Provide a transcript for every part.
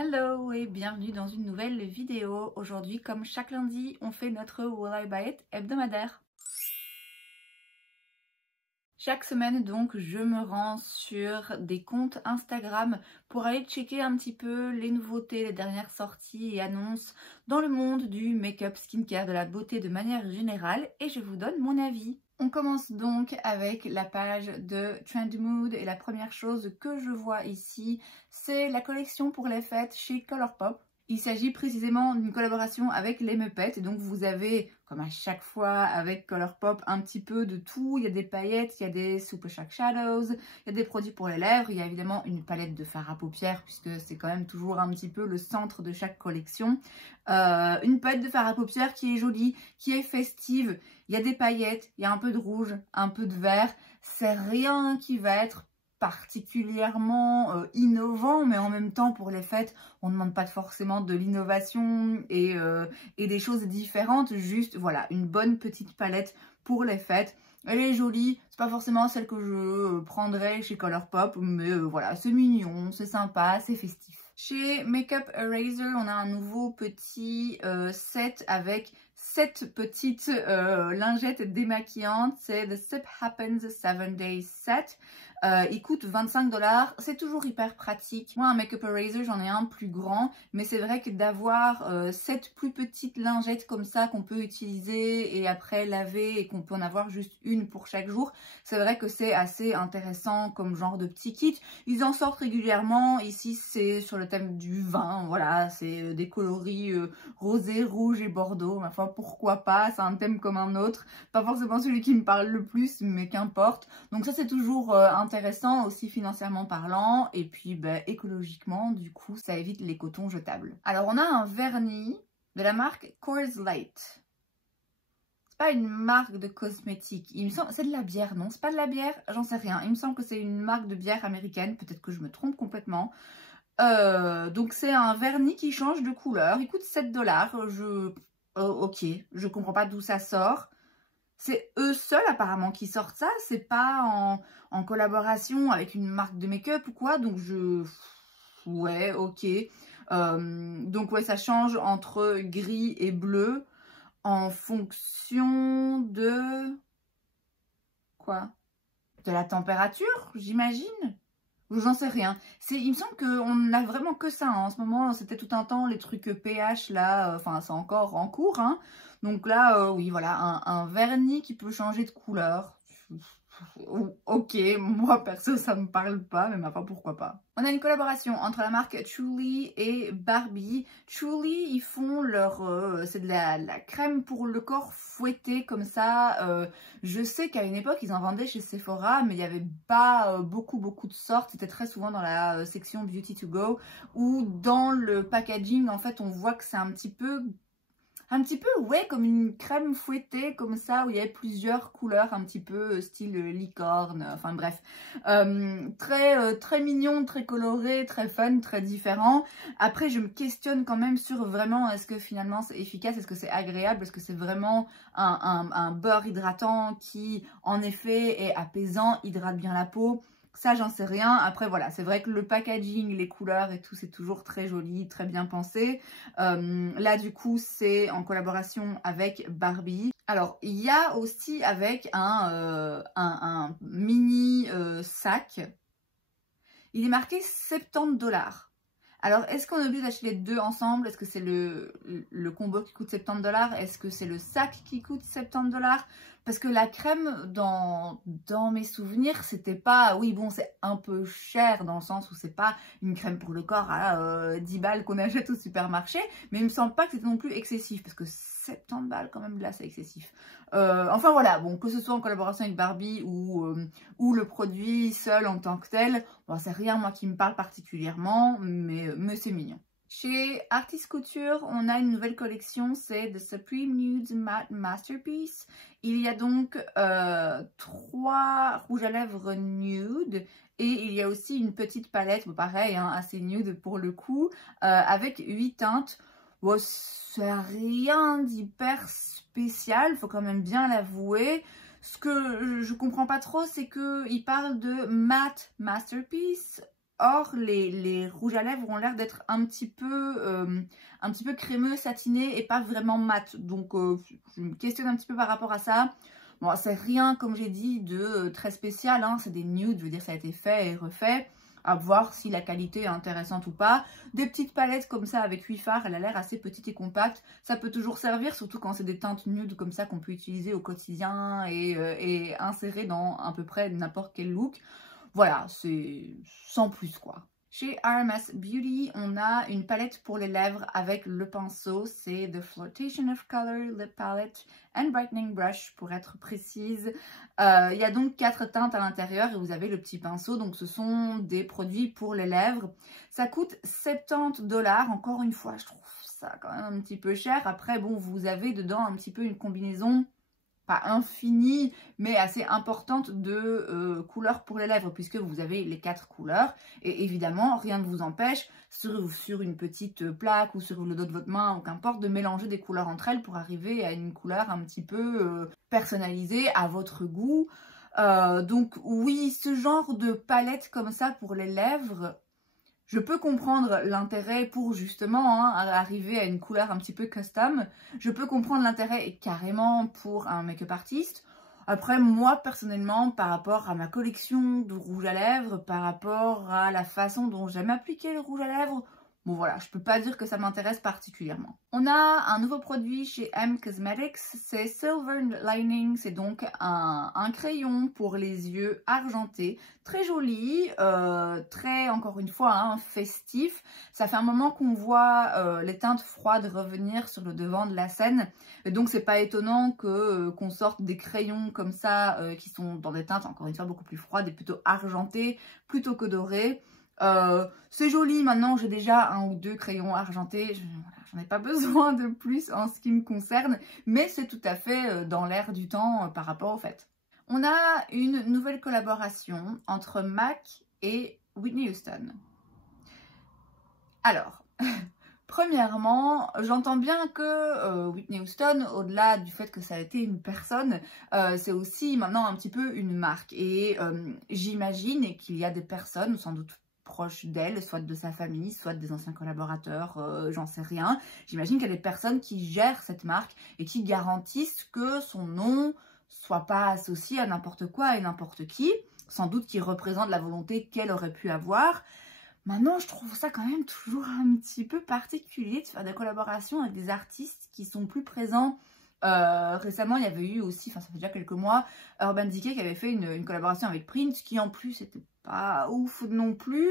Hello et bienvenue dans une nouvelle vidéo. Aujourd'hui, comme chaque lundi, on fait notre Will I Buy It hebdomadaire. Chaque semaine donc, je me rends sur des comptes Instagram pour aller checker un petit peu les nouveautés, les dernières sorties et annonces dans le monde du make-up, skincare, de la beauté de manière générale et je vous donne mon avis. On commence donc avec la page de Trend Mood et la première chose que je vois ici, c'est la collection pour les fêtes chez Colourpop. Il s'agit précisément d'une collaboration avec les Muppets et donc vous avez, comme à chaque fois avec Colourpop, un petit peu de tout. Il y a des paillettes, il y a des Super Shock Shadows, il y a des produits pour les lèvres, il y a évidemment une palette de fard à paupières puisque c'est quand même toujours un petit peu le centre de chaque collection. Une palette de fard à paupières qui est jolie, qui est festive, il y a des paillettes, il y a un peu de rouge, un peu de vert. C'est rien qui va être particulièrement innovant, mais en même temps pour les fêtes on ne demande pas forcément de l'innovation et des choses différentes, juste voilà une bonne petite palette pour les fêtes. Elle est jolie, c'est pas forcément celle que je prendrais chez Colourpop, mais voilà, c'est mignon, c'est sympa, c'est festif. Chez Makeup Eraser, on a un nouveau petit set avec 7 petites lingettes démaquillantes. C'est The Sip Happens 7 Days Set. Il coûte 25 $. C'est toujours hyper pratique. Moi, un Makeup Eraser, j'en ai un plus grand. Mais c'est vrai que d'avoir 7 plus petites lingettes comme ça qu'on peut utiliser et après laver et qu'on peut en avoir juste une pour chaque jour, c'est vrai que c'est assez intéressant comme genre de petit kit. Ils en sortent régulièrement. Ici, c'est sur le thème du vin. Voilà, c'est des coloris rosé, rouge et bordeaux. Ma foi, pourquoi pas? C'est un thème comme un autre. Pas forcément celui qui me parle le plus, mais qu'importe. Donc ça, c'est toujours intéressant aussi financièrement parlant. Et puis, écologiquement, du coup, ça évite les cotons jetables. Alors, on a un vernis de la marque Coors Light. C'est pas une marque de cosmétiques. Il me semble, c'est de la bière, non? C'est pas de la bière? J'en sais rien. Il me semble que c'est une marque de bière américaine. Peut-être que je me trompe complètement. Donc c'est un vernis qui change de couleur. Il coûte 7 $. Ok, je comprends pas d'où ça sort. C'est eux seuls apparemment qui sortent ça. C'est pas en collaboration avec une marque de make-up ou quoi. Donc ouais, ok. Donc ouais, ça change entre gris et bleu en fonction de... Quoi? De la température, j'imagine. J'en sais rien. Il me semble qu'on n'a vraiment que ça. Hein. En ce moment, c'était tout un temps les trucs pH là. Enfin, c'est encore en cours. Hein. Donc là, oui, voilà, un vernis qui peut changer de couleur. Ok, moi perso ça me parle pas, mais ma foi pourquoi pas. On a une collaboration entre la marque Truly et Barbie. Truly, ils font leur... c'est de la crème pour le corps fouetté comme ça. Je sais qu'à une époque ils en vendaient chez Sephora, mais il n'y avait pas beaucoup de sortes. C'était très souvent dans la section Beauty to Go, où dans le packaging en fait on voit que c'est un petit peu ouais, comme une crème fouettée comme ça où il y avait plusieurs couleurs un petit peu style licorne, enfin bref, très mignon, très coloré, très fun, très différent. Après je me questionne quand même sur vraiment est-ce que finalement c'est efficace, est-ce que c'est agréable, est-ce que c'est vraiment un beurre hydratant qui en effet est apaisant, hydrate bien la peau. Ça, j'en sais rien. Après, voilà, c'est vrai que le packaging, les couleurs et tout, c'est toujours très joli, très bien pensé. Là, du coup, c'est en collaboration avec Barbie. Alors, il y a aussi avec un mini sac. Il est marqué 70 $. Alors, est-ce qu'on est obligé d'acheter les deux ensemble? Est-ce que c'est le combo qui coûte 70 $? Est-ce que c'est le sac qui coûte 70 $? Parce que la crème, dans mes souvenirs, c'était pas... Oui, bon, c'est un peu cher dans le sens où c'est pas une crème pour le corps à 10 balles qu'on achète au supermarché. Mais il me semble pas que c'était non plus excessif. Parce que 70 balles, quand même, là, c'est excessif. Enfin, voilà. Bon, que ce soit en collaboration avec Barbie ou le produit seul en tant que tel, bon, c'est rien, moi, qui me parle particulièrement, mais c'est mignon. Chez Artist Couture, on a une nouvelle collection, c'est The Supreme Nude Matte Masterpiece. Il y a donc 3 rouges à lèvres nude et il y a aussi une petite palette, bon, pareil, hein, assez nude pour le coup, avec 8 teintes. Bon, c'est rien d'hyper spécial, faut quand même bien l'avouer. Ce que je comprends pas trop, c'est qu'il parle de Matte Masterpiece. Or, les rouges à lèvres ont l'air d'être un petit peu crémeux, satiné et pas vraiment mat. Donc, je me questionne un petit peu par rapport à ça. Bon, c'est rien, comme j'ai dit, de très spécial. Hein. C'est des nudes, je veux dire, ça a été fait et refait. À voir si la qualité est intéressante ou pas. Des petites palettes comme ça avec 8 fards, elle a l'air assez petite et compacte. Ça peut toujours servir, surtout quand c'est des teintes nudes comme ça qu'on peut utiliser au quotidien et insérer dans à peu près n'importe quel look. Voilà, c'est sans plus quoi. Chez RMS Beauty, on a une palette pour les lèvres avec le pinceau. C'est The Flirtation of Color Lip Palette and Brightening Brush pour être précise. Il y a donc 4 teintes à l'intérieur et vous avez le petit pinceau. Donc ce sont des produits pour les lèvres. Ça coûte 70 $. Encore une fois, je trouve ça quand même un petit peu cher. Après, bon, vous avez dedans un petit peu une combinaison pas infinie, mais assez importante de couleurs pour les lèvres, puisque vous avez les 4 couleurs. Et évidemment, rien ne vous empêche, sur une petite plaque ou sur le dos de votre main, ou qu'importe, de mélanger des couleurs entre elles pour arriver à une couleur un petit peu personnalisée à votre goût. Donc oui, ce genre de palette comme ça pour les lèvres, je peux comprendre l'intérêt pour justement arriver à une couleur un petit peu custom. Je peux comprendre l'intérêt carrément pour un make-up artiste. Après, moi, personnellement, par rapport à ma collection de rouge à lèvres, par rapport à la façon dont j'aime appliquer le rouge à lèvres, bon voilà, je peux pas dire que ça m'intéresse particulièrement. On a un nouveau produit chez M Cosmetics, c'est Silver Lining, c'est donc un crayon pour les yeux argentés, très joli, très, encore une fois, festif. Ça fait un moment qu'on voit les teintes froides revenir sur le devant de la scène, et donc c'est pas étonnant qu'on sorte des crayons comme ça, qui sont dans des teintes, encore une fois, beaucoup plus froides et plutôt argentées, plutôt que dorées. C'est joli, maintenant j'ai déjà 1 ou 2 crayons argentés, j'en ai pas besoin de plus en ce qui me concerne, mais c'est tout à fait dans l'air du temps par rapport au fait. On a une nouvelle collaboration entre MAC et Whitney Houston. Alors, premièrement, j'entends bien que Whitney Houston, au-delà du fait que ça a été une personne, c'est aussi maintenant un petit peu une marque. Et j'imagine qu'il y a des personnes, sans doute proches d'elle, soit de sa famille, soit des anciens collaborateurs, j'en sais rien. J'imagine qu'il y a des personnes qui gèrent cette marque et qui garantissent que son nom soit pas associé à n'importe quoi et n'importe qui. Sans doute qui représente la volonté qu'elle aurait pu avoir. Maintenant, je trouve ça quand même toujours un petit peu particulier de faire des collaborations avec des artistes qui sont plus présents. Récemment, il y avait eu aussi, enfin ça fait déjà quelques mois, Urban Decay qui avait fait une collaboration avec Prince, qui en plus n'était pas ouf non plus.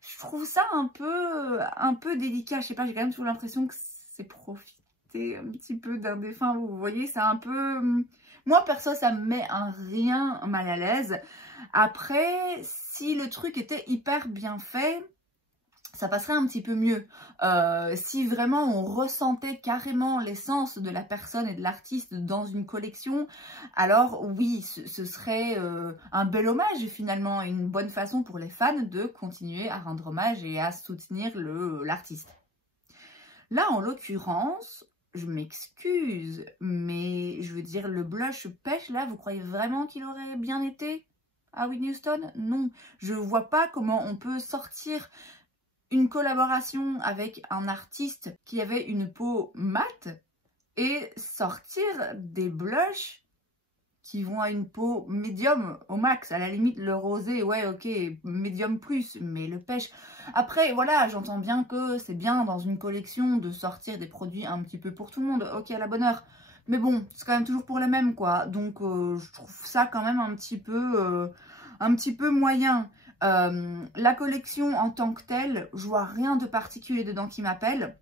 Je trouve ça un peu délicat, je sais pas, j'ai quand même toujours l'impression que c'est profiter un petit peu d'un défunt, vous voyez, c'est un peu... Moi, perso, ça me met un rien mal à l'aise. Après, si le truc était hyper bien fait, ça passerait un petit peu mieux. Si vraiment on ressentait carrément l'essence de la personne et de l'artiste dans une collection, alors oui, ce serait un bel hommage finalement, et une bonne façon pour les fans de continuer à rendre hommage et à soutenir l'artiste. Là, en l'occurrence, je m'excuse, mais je veux dire, le blush pêche là, vous croyez vraiment qu'il aurait bien été à Whitney Houston? Non, je vois pas comment on peut sortir une collaboration avec un artiste qui avait une peau mate et sortir des blushs qui vont à une peau médium au max. À la limite, le rosé, ouais, ok, médium plus, mais le pêche. Après, voilà, j'entends bien que c'est bien dans une collection de sortir des produits un petit peu pour tout le monde, ok, à la bonne heure. Mais bon, c'est quand même toujours pour les mêmes, quoi. Donc, je trouve ça quand même un petit peu moyen. La collection en tant que telle, je vois rien de particulier dedans qui m'appelle.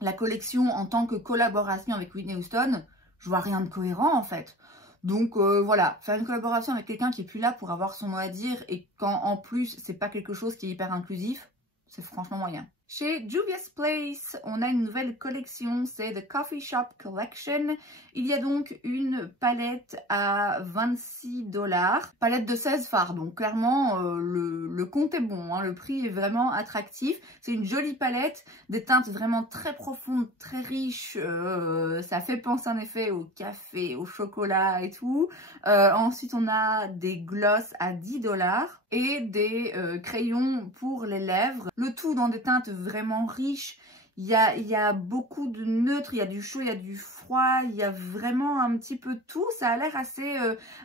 La collection en tant que collaboration avec Whitney Houston, je vois rien de cohérent en fait. Donc voilà, faire une collaboration avec quelqu'un qui est plus là pour avoir son mot à dire et quand en plus c'est pas quelque chose qui est hyper inclusif, c'est franchement moyen. Chez Juvia's Place, on a une nouvelle collection, c'est The Coffee Shop Collection. Il y a donc une palette à 26 $, palette de 16 fards, donc clairement le compte est bon, hein, le prix est vraiment attractif. C'est une jolie palette, des teintes vraiment très profondes, très riches, ça fait penser en effet au café, au chocolat et tout. Ensuite on a des gloss à 10 $ et des crayons pour les lèvres, le tout dans des teintes vraiment riches. Il y a beaucoup de neutres, il y a du chaud, il y a du froid, il y a vraiment un petit peu tout. Ça a l'air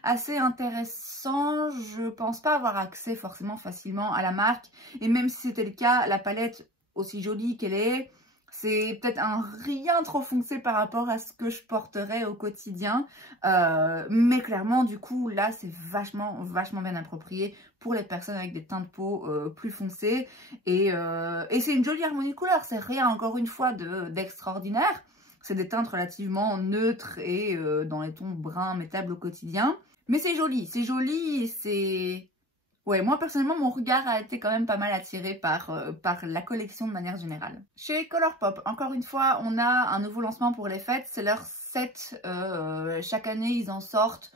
assez intéressant. Je pense pas avoir accès forcément facilement à la marque. Et même si c'était le cas, la palette, aussi jolie qu'elle est, c'est peut-être un rien trop foncé par rapport à ce que je porterais au quotidien. Mais clairement, du coup, là, c'est vachement bien approprié pour les personnes avec des teintes de peau plus foncées. Et c'est une jolie harmonie de couleurs. C'est rien, encore une fois, d'extraordinaire. C'est des teintes relativement neutres et dans les tons bruns mettables au quotidien. Mais c'est joli et c'est... Ouais, moi personnellement, mon regard a été quand même pas mal attiré par la collection de manière générale. Chez Colourpop, encore une fois, on a un nouveau lancement pour les fêtes. C'est leur set. Chaque année, ils en sortent.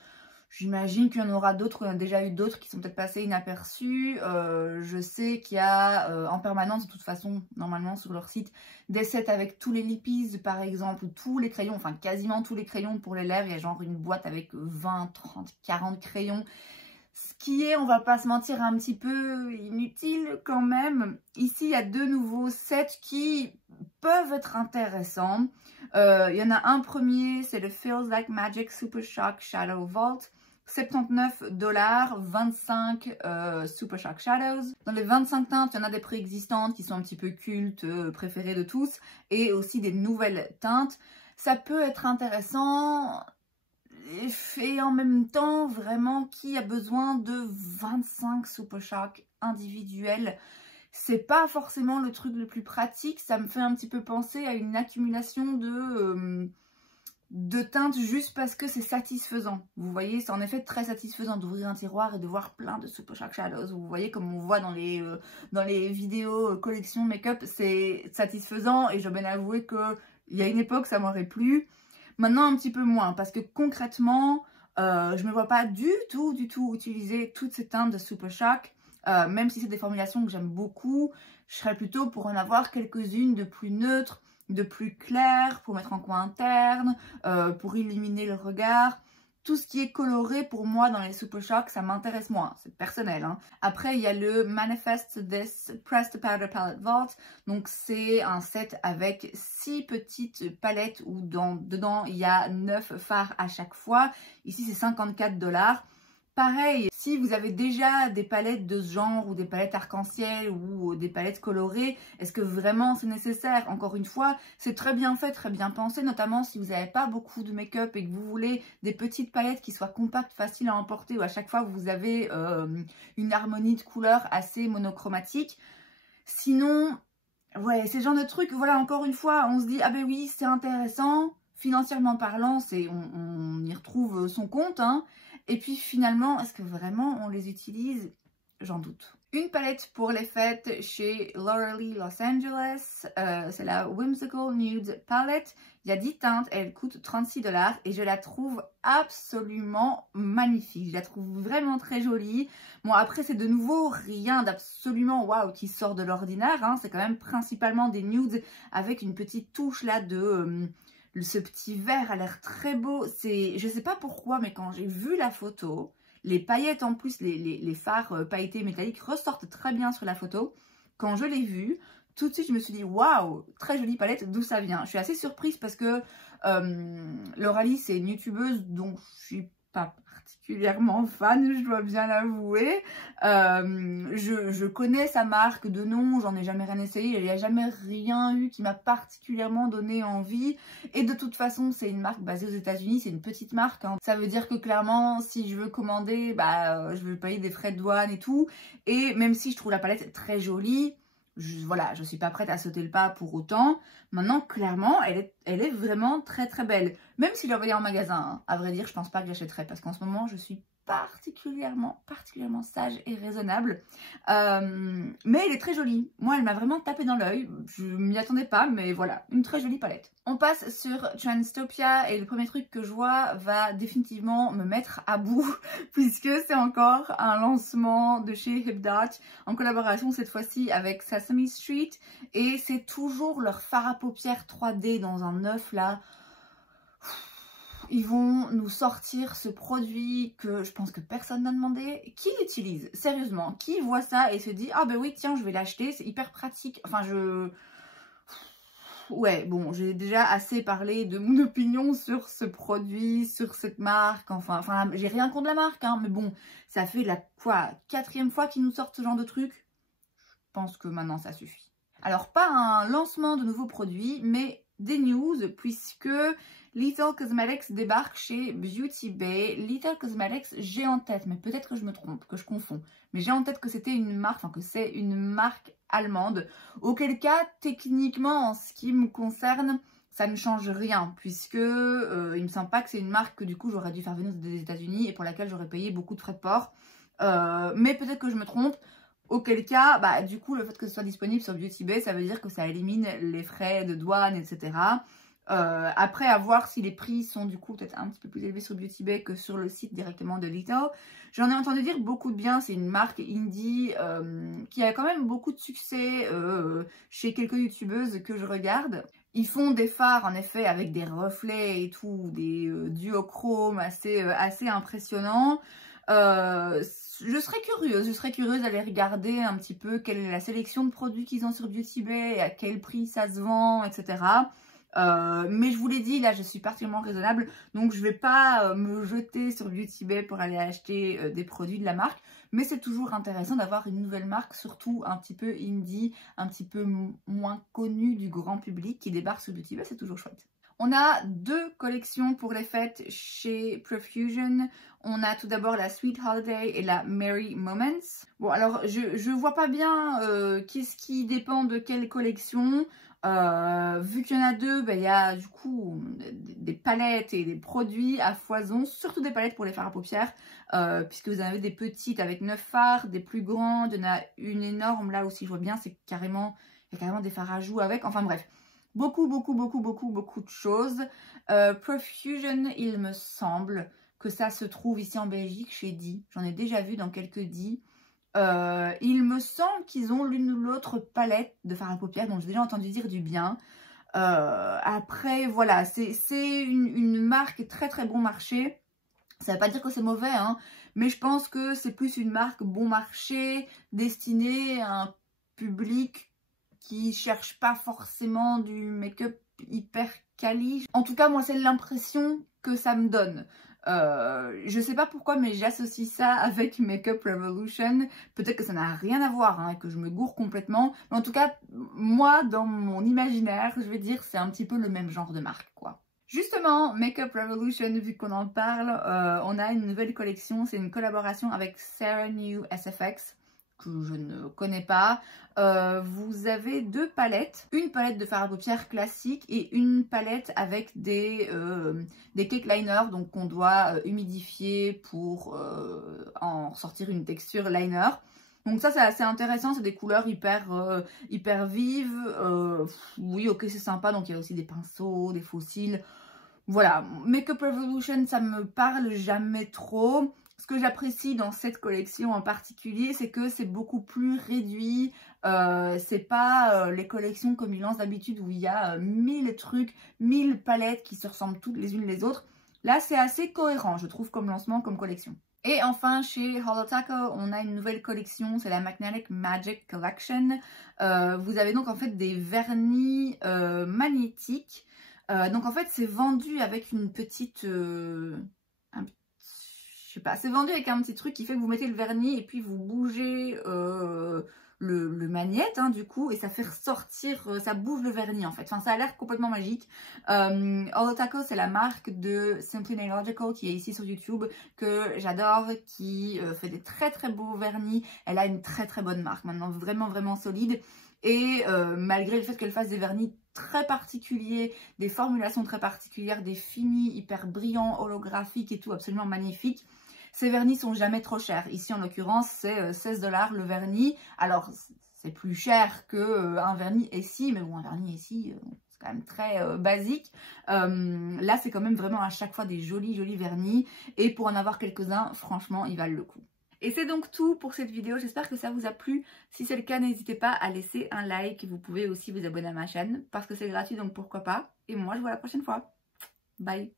J'imagine qu'il y en aura d'autres. Il y en a déjà eu d'autres qui sont peut-être passés inaperçus. Je sais qu'il y a en permanence, de toute façon, normalement sur leur site, des sets avec tous les lippies, par exemple, ou tous les crayons, enfin quasiment tous les crayons pour les lèvres. Il y a genre une boîte avec 20, 30, 40 crayons. Ce qui est, on va pas se mentir, un petit peu inutile quand même. Ici, il y a deux nouveaux sets qui peuvent être intéressants. Il y en a un premier, c'est le Feels Like Magic Super Shock Shadow Vault. 79 $, 25 Super Shock Shadows. Dans les 25 teintes, il y en a des préexistantes qui sont un petit peu cultes, préférées de tous, et aussi des nouvelles teintes. Ça peut être intéressant. Et en même temps, vraiment, qui a besoin de 25 Super Shock individuels? C'est pas forcément le truc le plus pratique. Ça me fait un petit peu penser à une accumulation de teintes juste parce que c'est satisfaisant. Vous voyez, c'est en effet très satisfaisant d'ouvrir un tiroir et de voir plein de Super Shock Shadows. Vous voyez, comme on voit dans les vidéos collection make-up, c'est satisfaisant. Et je dois bien avouer qu'il y a une époque, ça m'aurait plu. Maintenant, un petit peu moins, parce que concrètement, je ne me vois pas du tout utiliser toutes ces teintes de Super Shock. Même si c'est des formulations que j'aime beaucoup, je serais plutôt pour en avoir quelques-unes de plus neutres, de plus claires, pour mettre en coin interne, pour illuminer le regard. Tout ce qui est coloré, pour moi, dans les Super Shock, ça m'intéresse moins. C'est personnel, hein. Après, il y a le Manifest This Pressed Powder Palette Vault. Donc, c'est un set avec 6 petites palettes où dedans, il y a 9 fards à chaque fois. Ici, c'est 54 $. Pareil, si vous avez déjà des palettes de ce genre ou des palettes arc-en-ciel ou des palettes colorées, est-ce que vraiment c'est nécessaire? Encore une fois, c'est très bien fait, très bien pensé, notamment si vous n'avez pas beaucoup de make-up et que vous voulez des petites palettes qui soient compactes, faciles à emporter, où à chaque fois vous avez une harmonie de couleurs assez monochromatique. Sinon, ouais, c'est le genre de truc, voilà, encore une fois, on se dit, ah ben oui, c'est intéressant, financièrement parlant, on y retrouve son compte, hein. Et puis finalement, est-ce que vraiment on les utilise? J'en doute. Une palette pour les fêtes chez Lauralee Los Angeles. C'est la Whimsical Nude Palette. Il y a 10 teintes, elle coûte 36 $ et je la trouve absolument magnifique. Je la trouve vraiment très jolie. Bon, après, c'est de nouveau rien d'absolument waouh qui sort de l'ordinaire, hein. C'est quand même principalement des nudes avec une petite touche là de... ce petit vert a l'air très beau. Je sais pas pourquoi, mais quand j'ai vu la photo, les paillettes en plus, les fards pailletés métalliques ressortent très bien sur la photo. Quand je l'ai vue, tout de suite je me suis dit waouh, très jolie palette, d'où ça vient? Je suis assez surprise parce que Lauralee, c'est une youtubeuse dont je suis pas particulièrement fan, je dois bien l'avouer. Je connais sa marque de nom, j'en ai jamais rien essayé, il n'y a jamais rien eu qui m'a particulièrement donné envie. Et de toute façon, c'est une marque basée aux États-Unis, c'est une petite marque, hein. Ça veut dire que clairement, si je veux commander, bah, je vais payer des frais de douane et tout. Et même si je trouve la palette très jolie, voilà, je suis pas prête à sauter le pas pour autant. Maintenant, clairement, elle est vraiment très très belle. Même si je l'envoyais en magasin, hein. À vrai dire, je pense pas que j'achèterais parce qu'en ce moment, je suis particulièrement sage et raisonnable. Mais elle est très jolie. Moi, elle m'a vraiment tapé dans l'œil. Je m'y attendais pas, mais voilà, une très jolie palette. On passe sur Transtopia et le premier truc que je vois va définitivement me mettre à bout puisque c'est encore un lancement de chez Hipdot en collaboration cette fois-ci avec Sesame Street et c'est toujours leur fard à paupières 3D dans un œuf là. Ils vont nous sortir ce produit que je pense que personne n'a demandé. Qui l'utilise? Sérieusement, qui voit ça et se dit « Ah ben oui, tiens, je vais l'acheter, c'est hyper pratique. » Enfin, ouais, bon, j'ai déjà assez parlé de mon opinion sur ce produit, sur cette marque. Enfin j'ai rien contre la marque, hein, mais bon, ça fait la quatrième fois qu'ils nous sortent ce genre de truc. Je pense que maintenant, ça suffit. Alors, pas un lancement de nouveaux produits, mais des news, puisque Little Cosmetics débarque chez Beauty Bay. Little Cosmetics, j'ai en tête, mais peut-être que je me trompe, que je confonds, mais j'ai en tête que c'était une marque, enfin que c'est une marque allemande, auquel cas, techniquement, en ce qui me concerne, ça ne change rien, puisque il me semble pas que c'est une marque que du coup j'aurais dû faire venir des États-Unis et pour laquelle j'aurais payé beaucoup de frais de port, mais peut-être que je me trompe. Auquel cas, bah, du coup, le fait que ce soit disponible sur Beauty Bay, ça veut dire que ça élimine les frais de douane, etc. Après, à voir si les prix sont du coup peut-être un petit peu plus élevés sur Beauty Bay que sur le site directement de Little. J'en ai entendu dire beaucoup de bien, c'est une marque indie qui a quand même beaucoup de succès chez quelques youtubeuses que je regarde. Ils font des fards en effet avec des reflets et tout, des duochromes assez impressionnants. Je serais curieuse d'aller regarder un petit peu quelle est la sélection de produits qu'ils ont sur Beauty Bay, à quel prix ça se vend, etc. Mais je vous l'ai dit, là je suis particulièrement raisonnable, donc je vais pas me jeter sur Beauty Bay pour aller acheter des produits de la marque, mais c'est toujours intéressant d'avoir une nouvelle marque, surtout un petit peu indie, un petit peu moins connue du grand public qui débarque sur Beauty Bay, c'est toujours chouette. On a deux collections pour les fêtes chez Profusion. On a tout d'abord la Sweet Holiday et la Merry Moments. Bon, alors, je vois pas bien qu'est-ce qui dépend de quelle collection. Vu qu'il y en a deux, ben, il y a du coup des palettes et des produits à foison, surtout des palettes pour les fards à paupières, puisque vous en avez des petites avec 9 fards, des plus grandes, il y en a une énorme là aussi, je vois bien, c'est carrément, il y a carrément des fards à joues avec, enfin bref. Beaucoup de choses. Profusion, il me semble que ça se trouve ici en Belgique chez Di. J'en ai déjà vu dans quelques Di. Il me semble qu'ils ont l'une ou l'autre palette de fard à paupières, dont j'ai déjà entendu dire du bien. Après, voilà, c'est une marque très bon marché. Ça ne veut pas dire que c'est mauvais, hein, mais je pense que c'est plus une marque bon marché, destinée à un public qui cherche pas forcément du make-up hyper quali. En tout cas, moi, c'est l'impression que ça me donne. Je sais pas pourquoi, mais j'associe ça avec Makeup Revolution. Peut-être que ça n'a rien à voir, hein, et que je me gourre complètement. Mais en tout cas, moi, dans mon imaginaire, je vais dire, c'est un petit peu le même genre de marque, quoi. Justement, Makeup Revolution, vu qu'on en parle, on a une nouvelle collection. C'est une collaboration avec Sarah New SFX, que je ne connais pas. Vous avez deux palettes, une palette de fard à paupières classique et une palette avec des cake liners, donc qu'on doit humidifier pour en sortir une texture liner. Donc ça c'est assez intéressant, c'est des couleurs hyper vives. Oui, ok, c'est sympa, donc il y a aussi des pinceaux, des faux cils. Voilà, Makeup Revolution, ça me parle jamais trop. Ce que j'apprécie dans cette collection en particulier, c'est que c'est beaucoup plus réduit. C'est pas les collections comme ils lancent d'habitude où il y a 1000 trucs, 1000 palettes qui se ressemblent toutes les unes les autres. Là, c'est assez cohérent, je trouve, comme lancement, comme collection. Et enfin, chez Holotaco, on a une nouvelle collection, c'est la Magnetic Magic Collection. Vous avez donc en fait des vernis magnétiques. Donc en fait, c'est vendu avec une petite... je sais pas, c'est vendu avec un petit truc qui fait que vous mettez le vernis et puis vous bougez le magnète, hein, du coup, et ça fait ressortir, ça bouge le vernis en fait. Enfin, ça a l'air complètement magique. Holotaco, c'est la marque de Simply Nailogical qui est ici sur YouTube, que j'adore, qui fait des très beaux vernis. Elle a une très bonne marque maintenant, vraiment solide. Et malgré le fait qu'elle fasse des vernis très particuliers, des formulations très particulières, des finis hyper brillants, holographiques et tout, absolument magnifiques, Ces vernis sont jamais trop chers. Ici, en l'occurrence, c'est 16 $ le vernis. Alors, c'est plus cher qu'un vernis Essie, mais bon, un vernis Essie, c'est quand même très basique. Là, c'est quand même vraiment à chaque fois des jolis vernis. Et pour en avoir quelques-uns, franchement, ils valent le coup. Et c'est donc tout pour cette vidéo, j'espère que ça vous a plu. Si c'est le cas, n'hésitez pas à laisser un like. Vous pouvez aussi vous abonner à ma chaîne parce que c'est gratuit, donc pourquoi pas. Et moi, je vous vois la prochaine fois. Bye!